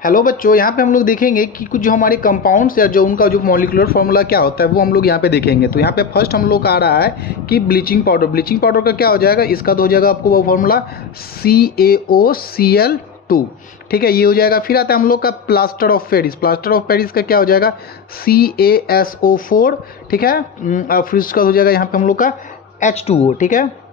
Hello बच्चों, यहाँ पे हम लोग देखेंगे कि कुछ जो हमारे कंपाउंड्स या जो उनका जो मॉलिक्यूलर फार्मूला क्या होता है वो हम लोग यहाँ पे देखेंगे। तो यहाँ पे फर्स्ट हम लोग का आ रहा है कि ब्लीचिंग पाउडर। ब्लीचिंग पाउडर का क्या हो जाएगा, इसका तो हो जाएगा आपको वो फार्मूला CaOCl2, ठीक है, ये हो जाएगा। फिर आता है हम लोग का plaster of Paris. Plaster of Paris का क्या हो जाएगा, CaSO4, ठीक है। फिर उसका हो जाएगा यहाँ पे हम लोग का H2O, ठीक है।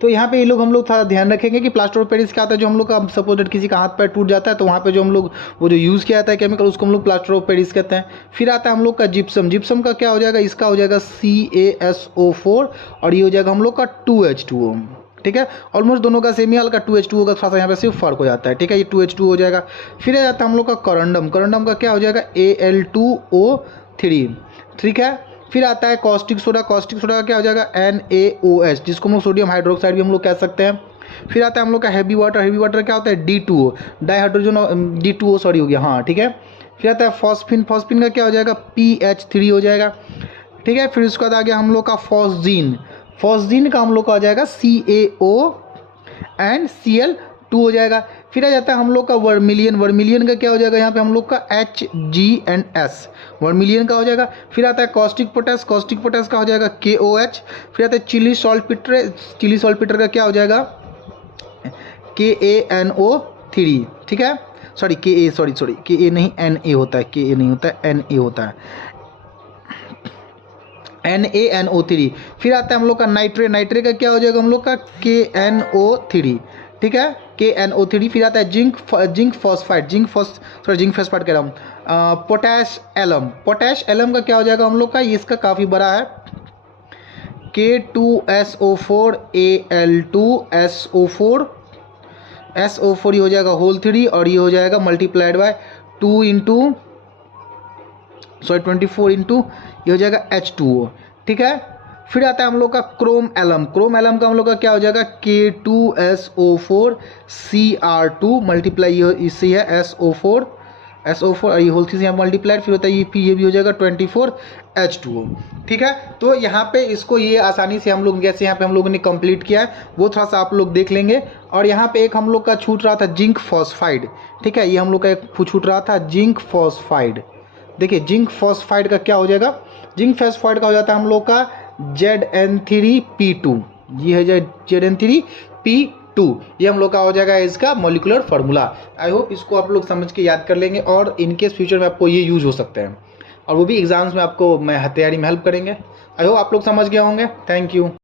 तो यहाँ पे ये लोग हम लोग थोड़ा ध्यान रखेंगे कि प्लास्टर ऑफ पेरिस क्या आता है। जो हम लोग का सपोज किसी का हाथ पैर टूट जाता है तो वहाँ पे जो हम लोग वो जो यूज़ किया जाता है केमिकल, उसको हम लोग प्लास्टर ऑफ पेरिस कहते हैं। फिर आता है हम लोग का जिप्सम। जिप्सम का क्या हो जाएगा, इसका हो जाएगा CaSO4 और ये हो जाएगा हम लोग का 2H2O, ठीक है। ऑलमोस्ट दोनों का सेम ही, हल्का 2H2O का थोड़ा सा यहाँ पे सिर्फ फर्क हो जाता है, ठीक है। ये 2H2O हो जाएगा। फिर आ जाता है हम लोग का करंडम। करंडम का क्या हो जाएगा, Al2O3, ठीक है। फिर आता है कॉस्टिक सोडा। कॉस्टिक सोडा का क्या हो जाएगा, NaOH, जिसको हम लोग सोडियम हाइड्रोक्साइड भी हम लोग कह सकते हैं। फिर आता है हम लोग का हैवी वाटर। हैवी वाटर क्या होता है, D2O, डाइहाइड्रोजन D2O सॉरी हो गया, हाँ ठीक है। फिर आता है फॉस्फिन। फॉस्फिन का क्या हो जाएगा, PH3 हो जाएगा, ठीक है। फिर उसके बाद आ गया हम लोग का फॉस्जीन। फॉस्जीन का हम लोग का आ जाएगा CaO and Cl2 हो जाएगा। फिर आ जाता है हम लोग का वर्मिलियन। वर्मिलियन का क्या हो जाएगा यहाँ पे हम लोग का HgNS, वर्मिलियन का हो जाएगा। फिर आता है कॉस्टिक पोटेस। कॉस्टिक पोटेस का हो जाएगा KOH। फिर आता है चिली सॉल्टपीटर। चिली सॉल्टपीटर का क्या हो जाएगा, KaNO3, ठीक है। सॉरी Ka नहीं, Na होता है, Ka नहीं होता है, Na होता है, NaNO3। फिर आता है हम लोग का नाइट्रेट। नाइट्रेट का क्या हो जाएगा हम लोग का KNO3, ठीक है, KNO3। फिर आता है जिंक फॉस्फाइड। जिंक फॉस्फाइड कह रहा हूँ, पोटैश एलम। पोटैश एलम का क्या हो जाएगा हम लोग का, ये इसका काफ़ी बड़ा है, K2SO4Al2SO4 ये हो जाएगा होल 3 और ये हो जाएगा मल्टीप्लाइड बाय 24 इंटू ये हो जाएगा H2O, ठीक है। फिर आता है हम लोग का क्रोम एलम। क्रोम एलम का हम लोग का क्या हो जाएगा, K2SO4Cr2 मल्टीप्लाई इससे है SO4 और ये होल चीज़ यहाँ मल्टीप्लाइड। फिर होता है ये भी हो जाएगा 24H2O, ठीक है। तो यहाँ पे इसको ये आसानी से हम लोग जैसे यहाँ पे हम लोगों ने कंप्लीट किया है वो थोड़ा सा आप लोग देख लेंगे। और यहाँ पे एक हम लोग का छूट रहा था जिंक फॉस्फाइड, ठीक है, ये हम लोग का एक छूट रहा था जिंक फॉस्फाइड। देखिए जिंक फॉस्फाइड का क्या हो जाएगा, जिंक फॉस्फाइड का हो जाता है हम लोग का Zn3P2, ये है Zn3P2, ये हम लोग का हो जाएगा इसका मॉलिक्यूलर फार्मूला। आई होप इसको आप लोग समझ के याद कर लेंगे और इनकेस फ्यूचर में आपको ये यूज हो सकते हैं और वो भी एग्जाम्स में आपको तैयारी में हेल्प करेंगे। आई होप आप लोग समझ गए होंगे। Thank you.